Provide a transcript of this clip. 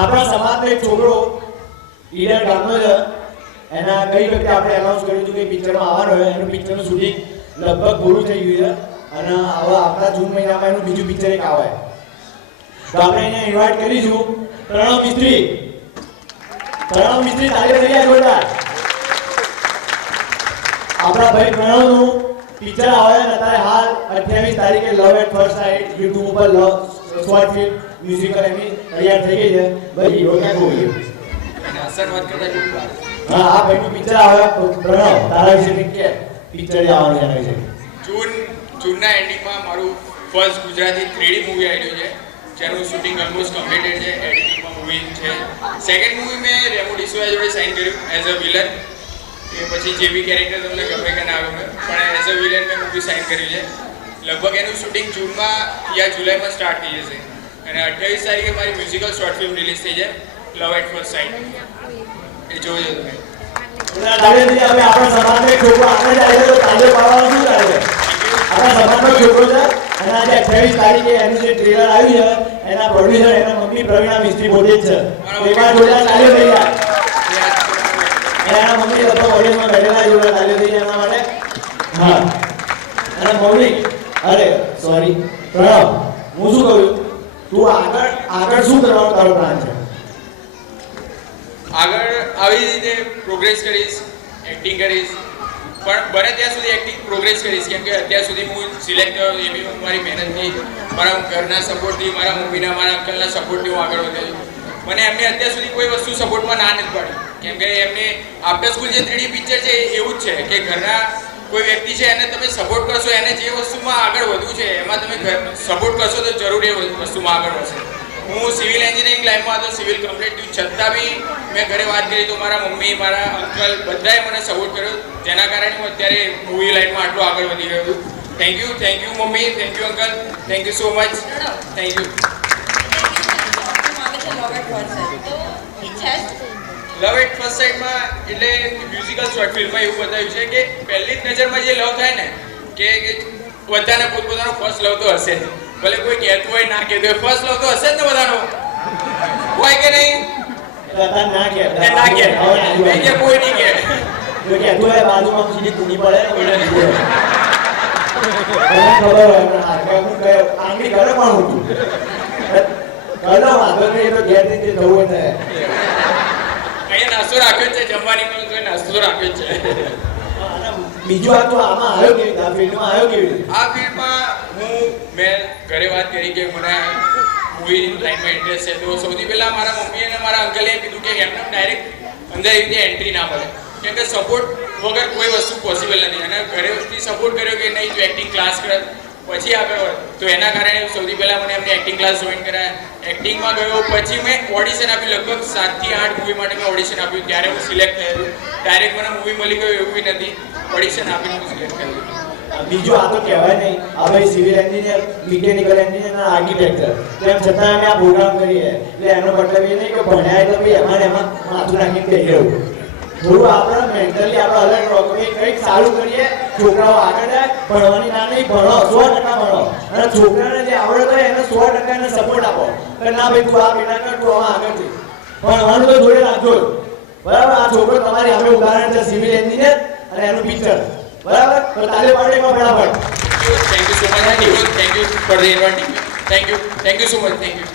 આપણા સમાજનો એક છોકરો ઈડર ગામનો છે. એના ગઈ વખતે આપણે એનાઉન્સ કર્યું હતું કે પિક્ચરમાં આવવાનું હોય. એનું પિક્ચરનું શૂટિંગ લગભગ પૂરું થઈ ગયું છે અને હવે આપણા જૂન મહિનામાં એનું બીજું પિક્ચર એક આવે. તો આપણે એને ઇન્વાઇટ કરીશું પ્રણવ મિસ્ત્રી. પ્રણવ મિસ્ત્રી તારીખ થઈ ગયા જોરદાર. આપણા ભાઈ પ્રણવનું પિક્ચર આવે અને અત્યારે હાલ 28 તારીખે લવ એટ ફર્સ્ટ સાઇટ યુટ્યુબ ઉપર શોર્ટ ફિલ્મ મ્યુઝિકલ એની તૈયાર થઈ ગઈ છે. ભાઈ હીરો ક્યાં ગયો? હા, આ ભાઈનું પિક્ચર આવે. પ્રણવ તારા વિશે કે પિક્ચર આવવાનું એના વિશે. જૂનના એન્ડિંગમાં મારું ફર્સ્ટ ગુજરાતી 3D મૂવી આવ્યું છે, જેનું શૂટિંગ ઓલમોસ્ટ કમ્પ્લીટેડ છે. એડિટિંગમાં મૂવી છે. સેકન્ડ મૂવી મેં રેમો ડિસોયા જોડે સાઇન કર્યું એઝ અ વિલન. એ પછી જે બી કેરેક્ટર તમને ગમે કે ના ગમે, પણ એઝ અ વિલન મેં મૂવી સાઇન કર્યું છે. લગભગ એનું શૂટિંગ જૂનમાં યા જુલાઈમાં સ્ટાર્ટ થઈ જશે અને 28 તારીખે મારી મ્યુઝિકલ શોર્ટ ફિલ્મ રિલીઝ થઈ છે, લવ એટ ફર્સ્ટ સાઇટ. એ જોજો તમે. આપણા સમાજનો એક છોકરો આપણે જાય તો તાજો પાડવાનું શું થાય? આપણા સમાજનો છોકરો છે અને આજે 28 તારીખે એનું જે ટ્રેલર આવ્યું છે એના પ્રોડ્યુસર એના મમ્મી પ્રવીણા મિસ્ત્રી પોતે જ છે. એમાં જોડા તાજો થઈ જાય. એના મમ્મી લગભગ ઓડિયન્સમાં બેઠેલા જોડા તાજો થઈ જાય એના માટે. હા, અને મમ્મી અરે સોરી પ્રણવ, હું શું કહું, તું આગળ શું કરવાનો તારો પ્લાન છે? આગળ આવી રીતે પ્રોગ્રેસ કરીશ, એક્ટિંગ કરીશ, પણ બને ત્યાં સુધી એક્ટિંગ પ્રોગ્રેસ કરીશ. કેમ કે અત્યાર સુધી હું સિલેક્ટ થયો એ બી હું મારી મહેનતથી, મારા ઘરના સપોર્ટથી, મારા મમ્મીના મારા અંકલના સપોર્ટથી હું આગળ વધ્યો છું. મને એમને અત્યાર સુધી કોઈ વસ્તુ સપોર્ટમાં ના નથી પાડી. કેમ કે એમને આફ્ટર સ્કૂલ જે 3D પિક્ચર છે એવું જ છે કે ઘરના કોઈ વ્યક્તિ છે એને તમે સપોર્ટ કરશો, એને જે વસ્તુમાં આગળ વધવું છે એમાં તમે સપોર્ટ કરશો તો જરૂર એ વસ્તુમાં આગળ વધશે. હું સિવિલ એન્જિનિયરિંગ લાઈનમાં હતો, સિવિલ કમ્પ્લીટ થયું, છતાં બી મેં ઘરે વાત કરી તો મારા મમ્મી, મારા અંકલ બધાએ મને સપોર્ટ કર્યો, જેના કારણે હું અત્યારે મૂવી લાઈનમાં આટલું આગળ વધી ગયો છું. Thank you mummy, thank you uncle, thank you so much, thank you. Love at first સાઇટમાં એટલે મ્યુઝિકલ શોર્ટ ફિલ્મમાં એવું બતાવ્યું છે કે પહેલી જ નજરમાં જે લવ થાય ને કે બધાને પોતપોતાનો ફર્સ્ટ લવ તો હશે જ. ભલે કોઈ કહેતું હોય ના કહેતું હોય, ફર્સ્ટ લવ તો હશે જ ને બધાનો, હોય કે નહીં? ના કે કોઈ નહીં કે જો કે તું એ બાજુમાં સીધી કુની પડે ને કોઈને ખબર હોય હું કે આંગળી કરે પણ હું કલો વાંધો નહીં તો ઘેર થી થવું હોય ને. અહીંયા નાસ્તો રાખ્યો છે, જમવાની પણ તો નાસ્તો રાખ્યો છે. બીજું આ તો આમાં આવ્યો કેવી રીતે? આ ફિલ્ડમાં આવ્યો કેવી રીતે? આ ફિલ્ડમાં મેં ઘરે વાત કરી કે મને મૂવી લાઈનમાં ઇન્ટરેસ્ટ છે, તો સૌથી પહેલાં મારા મમ્મી અને મારા અંકલે કીધું કે એમને ડાયરેક્ટ અંદર એવી રીતે એન્ટ્રી ના મળે, કેમ કે સપોર્ટ વગર કોઈ વસ્તુ પોસિબલ નથી. અને ઘરેથી સપોર્ટ કર્યો કે નહીં તું એક્ટિંગ ક્લાસ કર પછી આગળ વધ, તો એના કારણે સૌથી પહેલાં મને એમને એક્ટિંગ ક્લાસ જોઈન કરાયા. એક્ટિંગમાં ગયો, પછી મેં ઓડિશન આપ્યું. લગભગ 7 થી 8 મૂવી માટે મેં ઓડિશન આપ્યું, ત્યારે હું સિલેક્ટ થયેલું. ડાયરેક્ટ મને મૂવી મળી ગયું એવું નથી, ઓડિશન આપીને હું સિલેક્ટ થયેલું. બીજું આ તો કહેવાય નહીં, આ ભાઈ સિવિલ એન્જિનિયર, મિકેનિકલ એન્જિનિયર અને આર્કિટેક્ચર, તેમ છતાં અમે આ પ્રોગ્રામ કરીએ એટલે એનો મતલબ એ નહીં કે ભણ્યા તો ભાઈ એમાં માથું નાખીને બેસી રહેવું. થોડું આપણે મેન્ટલી આપણે અલર્ટ રહો કે કંઈક સારું કરીએ, છોકરાઓ આગળ જાય. ભણવાની ના નહીં, ભણો 100% ભણો, અને છોકરાને જે આવડે તો એને 100% એને સપોર્ટ આપો કે ના ભાઈ તું આ બેટા કર, તું આમાં આગળ જઈ. ભણવાનું તો જોડે રાખજો, બરાબર? આ છોકરો તમારી સામે ઉદાહરણ છે, સિવિલ એન્જિનિયર અને એનું પિક્ચર, બરાબર? તો તાલે પાડે એમાં ફટાફટ. Thank you so much, thank you for the inviting, thank you so much, thank you.